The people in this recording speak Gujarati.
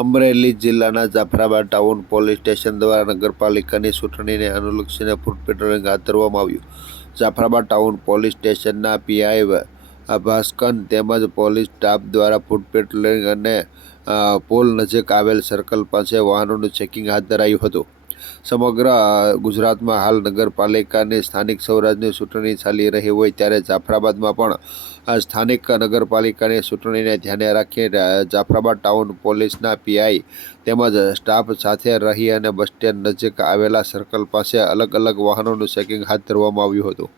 અમરેલી જિલ્લાના જાફરાબાદ ટાઉન પોલીસ સ્ટેશન દ્વારા નગરપાલિકાની ચૂંટણીને અનુલક્ષીને ફૂટ પેટ્રોલિંગ હાથ ધરવામાં આવ્યું. જાફરાબાદ ટાઉન પોલીસ સ્ટેશનના પીઆઈ ભાસ્કર તેમજ પોલીસ સ્ટાફ દ્વારા ફૂટ પેટ્રોલિંગ અને પુલ નજીક આવેલ સર્કલ પાસે વાહનોનું ચેકિંગ હાથ ધરાયું હતું. સમગ્ર ગુજરાતમાં હાલ નગરપાલિકાની સ્થાનિક સ્વરાજની ચૂંટણી ચાલી રહી હોય ત્યારે જાફરાબાદમાં પણ સ્થાનિક નગરપાલિકાની ચૂંટણીને ધ્યાને રાખી જાફરાબાદ ટાઉન પોલીસના પીઆઈ તેમજ સ્ટાફ સાથે રહી અને બસ સ્ટેન્ડ નજીક આવેલા સર્કલ પાસે અલગ અલગ વાહનોનું ચેકિંગ હાથ ધરવામાં આવ્યું હતું.